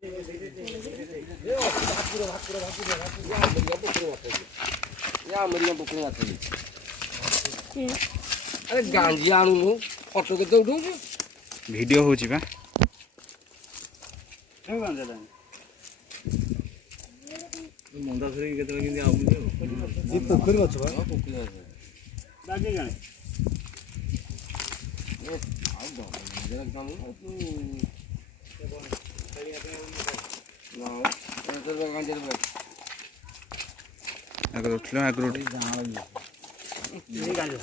अरे गांजी आणू फटो केते उठौछु वीडियो होची बा मुंडा धरी केते केंदी आउनी ए पोखरी अछि बा पोखरी अछि लागे जाने ए आउ दो जरा काम तू ना ए गांजी रे अगर उठलो अगर उठ ये गांजी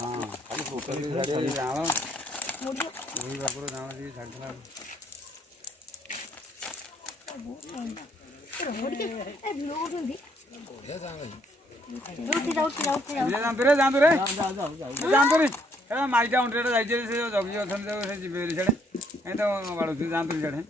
हां खाली पोखरी गाड़ी जानो मुड़ी बापुर जानो जी झाडला माइटा उठे जाइए से जगी अच्छा जीवे सीधे तो बाड़ू जातु सीधे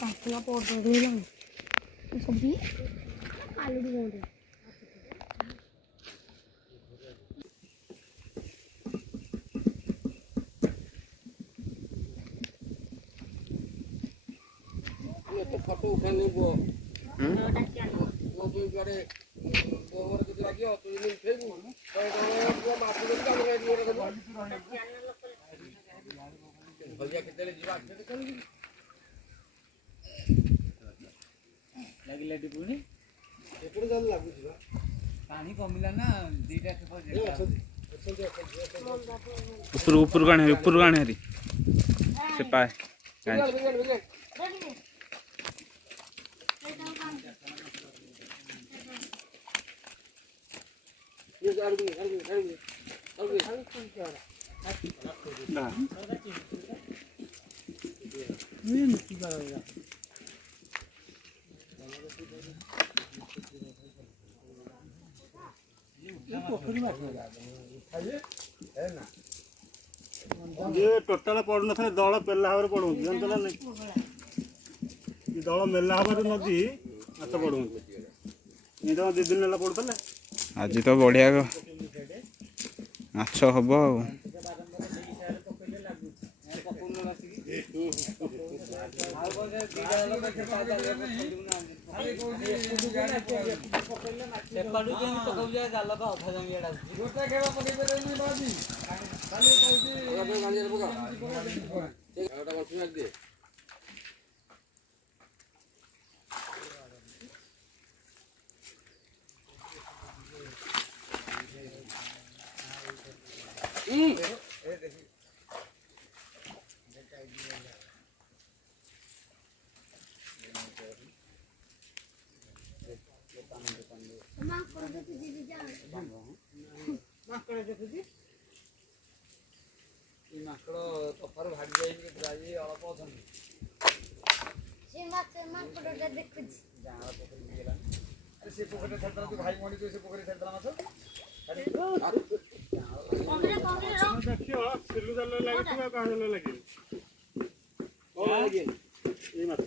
काटला पाउडर दे सब्जी आलू भी बोल रहे ये तो फोटो उठाने वो भी करे गोबर के लगी हो तो ये फेंकू तो माटी को काम कर दियो रे भैया केते जीवा के कर लगी पुणी एपड़ जान लागु जीवा पानी कमिला ना दीटा के ऊपर गाने हरी से पाए ये अर्गी ना ये नहीं करेगा ये टोटाल पड़ न दल पेला भाव पड़ू जानते ना नहीं दल मेला हबार नदी हाथ पड़ू ये तो 2 दिन पड़ता आज तो बढ़िया माछ हम ମାଙ୍କଡ ତଫାରୁ ଭାଡ଼ି ଯାଇକି ପ୍ରାୟ ଅଳ୍ପ ଅଛନ୍ତି ସେ ମାଙ୍କଡଟା ଦେଖୁଛି ଗାଁର ପୋଖରୀ ହେଇଗଲାଣି ଆରେ ସେ ପୋଖରୀରେ ଛାଡ଼ିଦେଲା ତୁ ଭାଇ ମଣି ସେ ପୋଖରୀ ଛାଡ଼ିଦେଲା ମାଛ ଦେଖିବ ସିଲୁ ଜାଲ ଲାଗିଥିବ କାହା ଜାଲ ଲାଗିବ କଣ ଲାଗିବ ଏଇ ମାଛ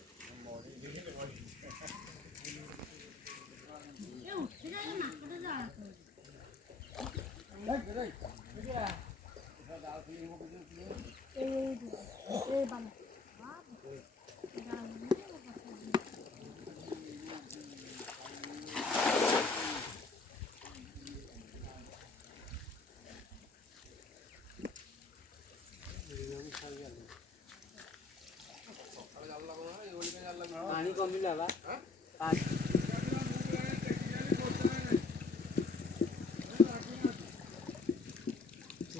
पानी कमिला बा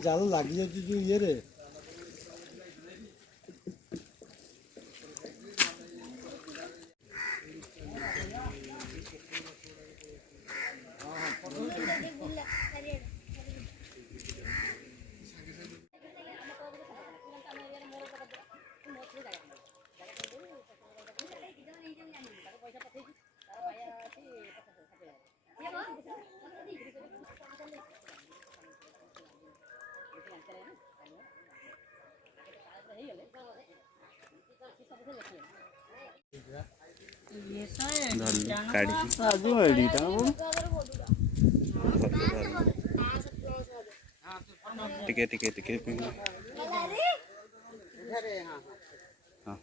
जाल लगी जाती जो ये रे ଧରିଲି କାଢ଼ିକି ଆଜି ଏଡ଼ିଟା ଟିକେ ଟିକେ ଟିକେ ପିଇଲି। ହଁ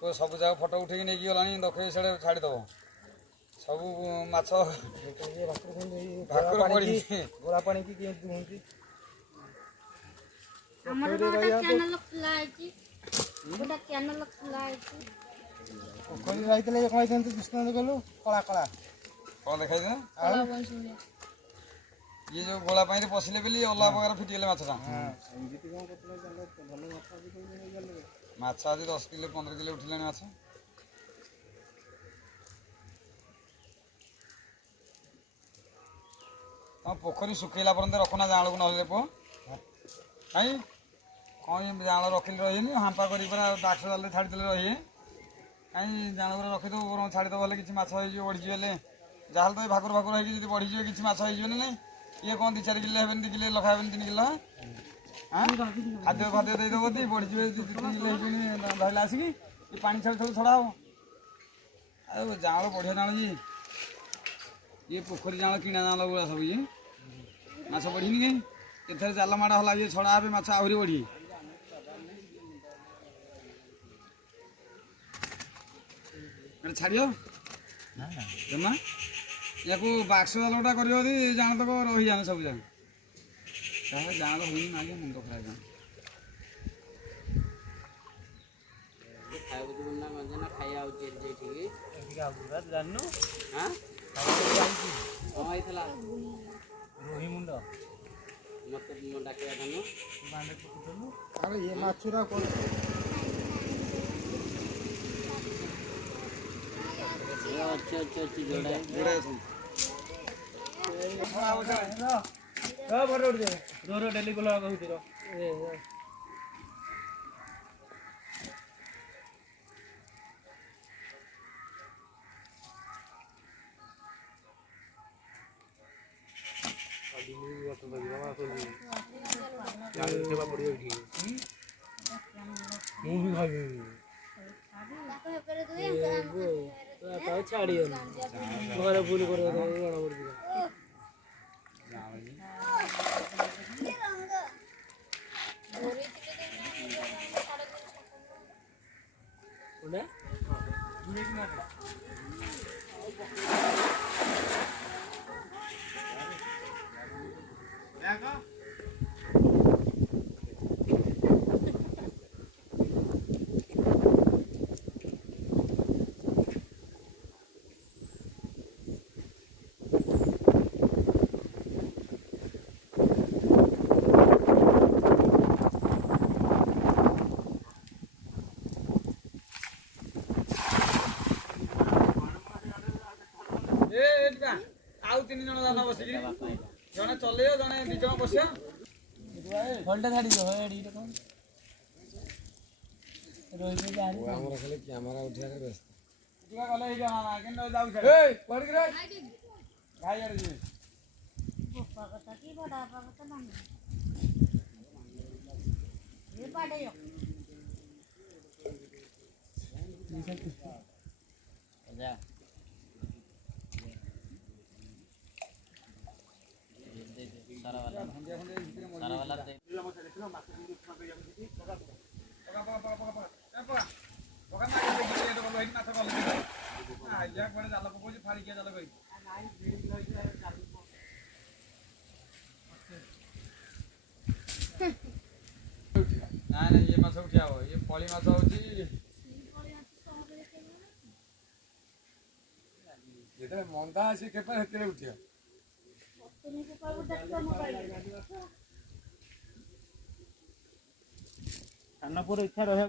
तो सब जगह फोटो उठेकी नहीं गलानी दखे से छाड़ीदेव सब माछ भाकुर पड़ी गोला पानी की दुहंती ଆମର ଗୋଟେ ଚ୍ୟାନେଲ ଖୋଲା ହେଇଛି ଗୋଟେ ଚ୍ୟାନେଲ ଖୋଲା ହେଇଛି ପୋଖରୀ ରହିଥିଲେ କହିଥାନ୍ତି ଦୃଷ୍ଟାନ୍ତ କଲୁ କଳା କଳା कौन देखाई दे କଳା ବୟସ ଭଳିଆ ये जो गोला पानी पशिले बेली अल्लाह प्रकार फिटिगले माछटा माछ आज 10 किलो 15 किलो उठिलानी माछ तुम पोखरी सुखेला पर्यंत रखना जाल को ना पुओ कहीं कौन जाल रखिले रही हांपा कर बाक्स जाल छाड़ीदे रही कहीं जाल रखीद छाड़ीद बोले कि बढ़ी जहाँ तो भाकुर भाकुर होगी बढ़ीज कि होनी ना ये कौन 2-4 किलो हेबन 2 किलो लखा हेबन 3 किलो हाँ खाद्य खाद्य देदेव ती बढ़ीज 2-3 किलो धरला आसिक ये पानी छाड़ी थोड़ा छड़ा हम आ जाल बढ़िया जाल ये पोखरी जाल किणा जाल गुड़ा सब ये माछ बढ़ीनि कहीं एथर जाल माड़ा होला ये छड़ा हे माछ आहरी बढ़ी छाड़ियो जमा या बाक्स जालटा कर जान तक रही जाने सब जान जाल हुई ना मुंड खराब रोही मुंड अरे ये माछुरा कौन डेली गोला ମୁଁ ବି ଖାଇବି ଛାଡ଼ିବନି ଘରେ ଭୁଲ କରିବା ଜଣା ପଡ଼ିଯିବ आउ 3 जन जाना बसिक जने चलेयो जने 2 जन बसिया फलटा छाड़ी दो एडी तो रोहित में जानी हमरा खाली कैमरा उठारे व्यस्त तुका गले हे जाना ना केन जाउ छे ए पड़ रे भाई यार जी बापा कथा की बड़ा बापा कथा ना ये पाड़े यो जा सारा वाला दे ना ये माछ उठिया हो ये पळी माछ होची जेते मंदा आसी केपर हेते उठिया खानापुर इच्छा रहे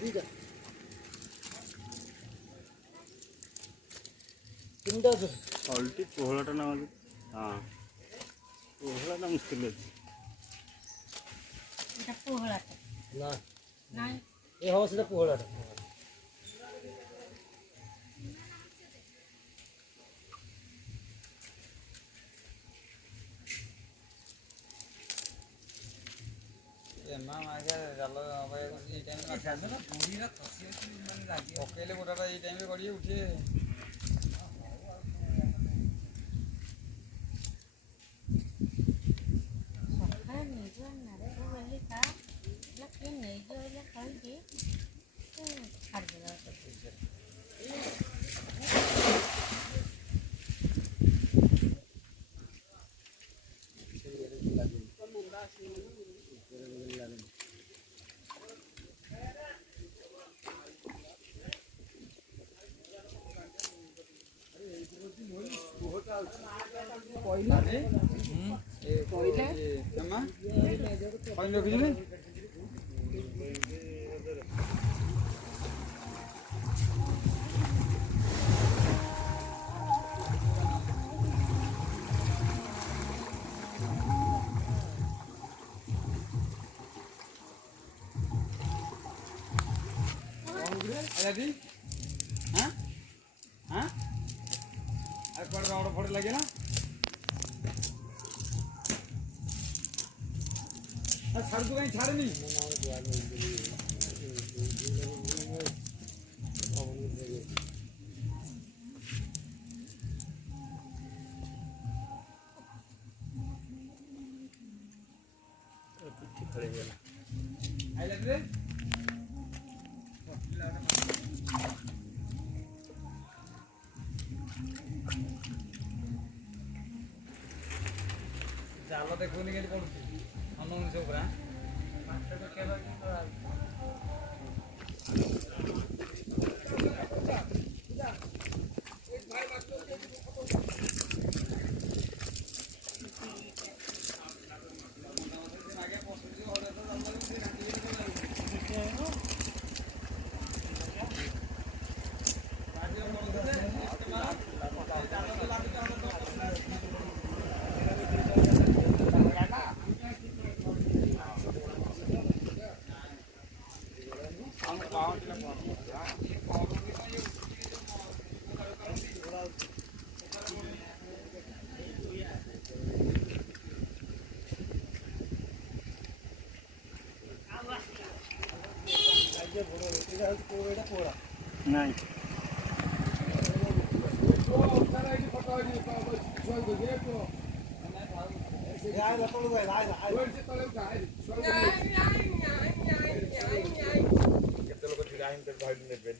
दीदा ତିନିଟା ଅଛି ସଲ୍ଟି ପୋହଳାଟା ନା ହଁ ପୋହଳାଟା ମୁସ୍କିଲ ଅଛି। এটা পোহলাটা ନା নাই ଏ ହଁ ସେଟା ପୋହଳାଟା ଏମା ମାଗେ ଜାଲ ଏଇ ଟାଇମ୍ରେ ପକେଇଲେ ଗୋଟାଟା ଏଇ ଟାଇମ୍ରେ ଗଡ଼ିଏ ଉଠିଏ। ସକାଳେ ନେଇଯିବ ନାରେ ବୋଲି ତା ହେଲା କିଏ ନେଇଯିବ ବୋଲି କହିକି ଛାଡ଼ିଦେଲା। ରଖିଥିଲେ ରଡ଼ ଫଡ଼ ଲାଗିଲା ଛାଡ଼ୁ କାହିଁ ଛାଡ଼େନି ଆଇଲା ଜାଲ ଦେଖୁନି କେମିତି ପଡୁଛି ଅନଉନି ସବୁ ପୁରା ନାଇଁ କେତେ ଲୋକ ଛିଡ଼ା ହେଇକି ଧରି ନେବେ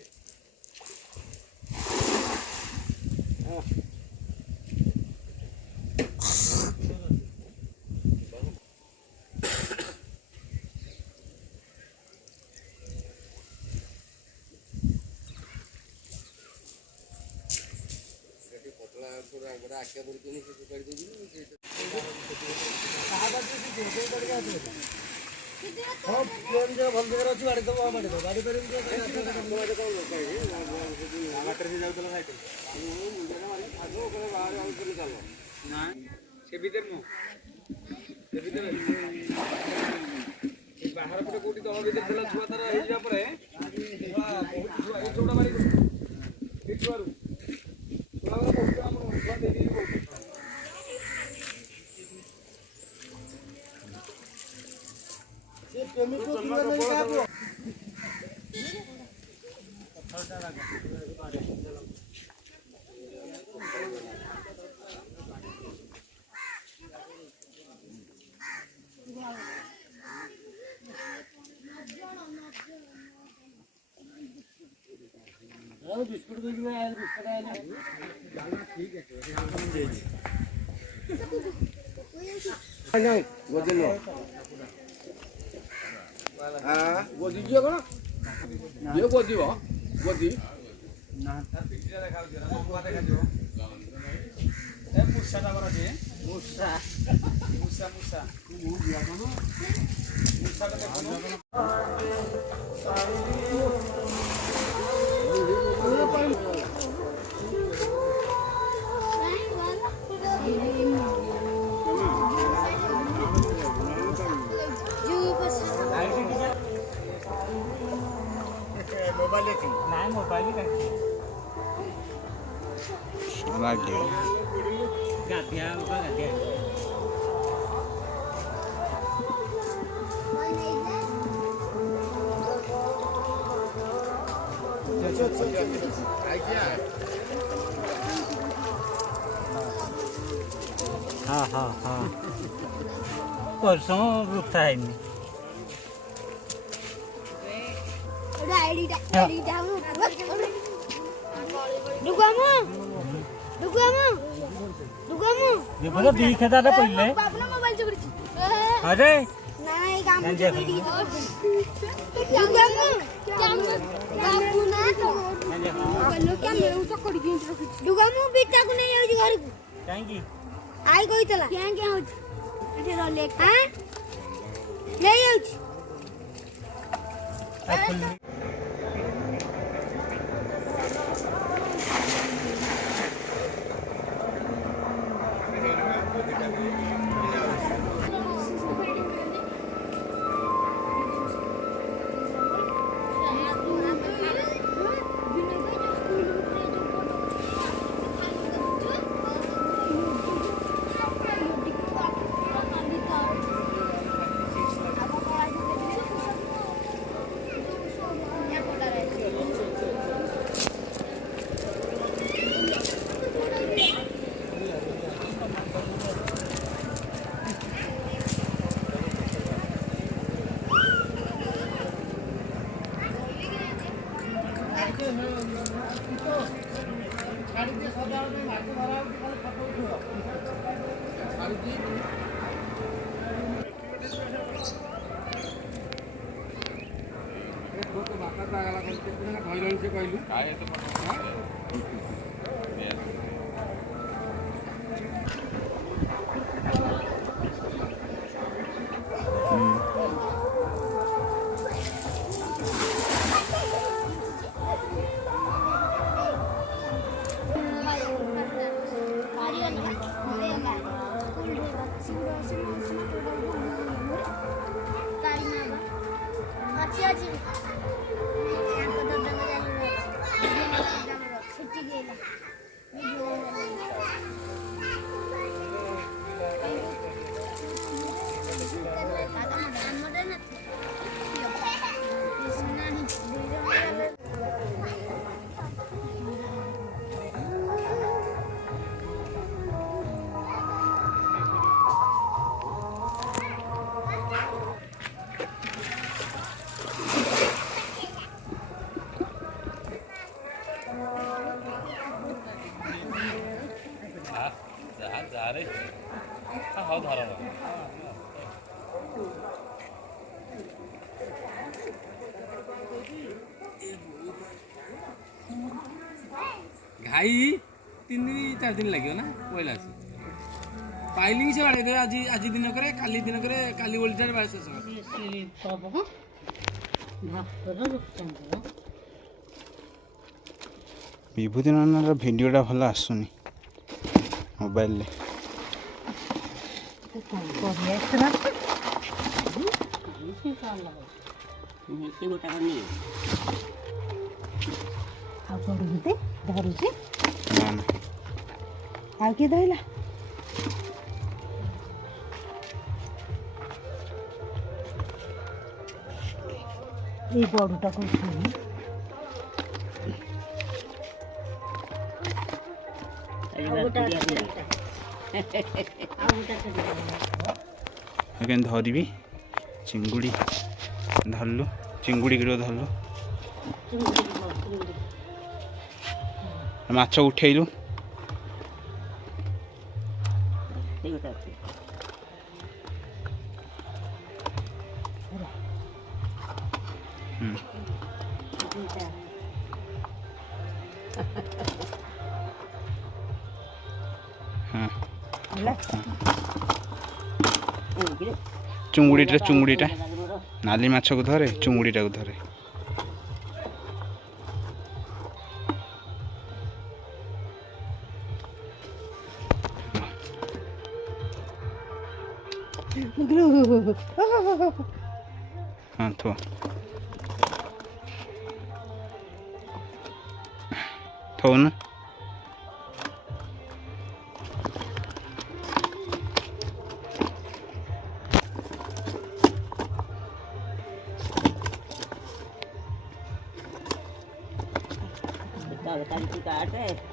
ହଁ ପ୍ଲେନ୍ ଜାଗା ଭଲ ଜାଗାରେ ଅଛି ବାଡ଼ି ଦେବ ବାଡ଼ି ଦେବ ବାଡ଼ି ପାରିବି ନା ସେ ଭିତରେ ନୁହଁ ସେ ଭିତରେ ବାହାର ପଟେ କୋଉଠି ଦଳ ଭିତରେ ଥିଲା ଛୁଆ ତାର ହେଇଯିବା ପରେ ବହୁତ ଛୁଆ ଏଇ ଛୁଆଟା ମାରି ଏଇ ଛୁଆରୁ ଛୁଆ ଆମର ଛୁଆ ଦେଇଦେଇକି ବହୁତ ସେ ପ୍ରେମିକ ନେଇ बिस्कुट बिस्कुट नहीं गोदी गोदी जी कौन ये गोदी वो गोदी ନା ପିଠିଟା ଦେଖାଉଛି ନା ମୁଖ ଦେଖାଯିବ ଏ ମୂଷାଟା ବର ଅଛି ମୂଷା ମୂଷା ମୂଷା ମୂଷାଟା ଦେଖୁନୁ मोबाइल थी ନାଇଁ ମୋବାଇଲ କାହିଁ ଲାଗିବ ଗାଧିଆ ଗାଧିଆ हाँ हाँ हाँ परसों रुकता है नहीं ये बोलो दी खेता था पहले अरे कहीं आई कोई चला क्या क्या हो एठे रहले हां ले जाउछ घाई 3-4 दिन लगे ना पहला से पाइलिंग से बाड़े आज आज दिन करे काली ओल्टार बाड़ से विभूति नानार भिडियोटा भल आसुनी मोबाइल ଆଉ କିଏ ଧଇଲା ଏଇ ବଡଟାକୁ धरबी चिंगुड़ी धरलु चिंगुड़ी गिर धरलु माछ उठेलु चुंगुड़ीटा नाली माछ को धरे चुंगुड़ीटा को धरे हाँ तो थोन काट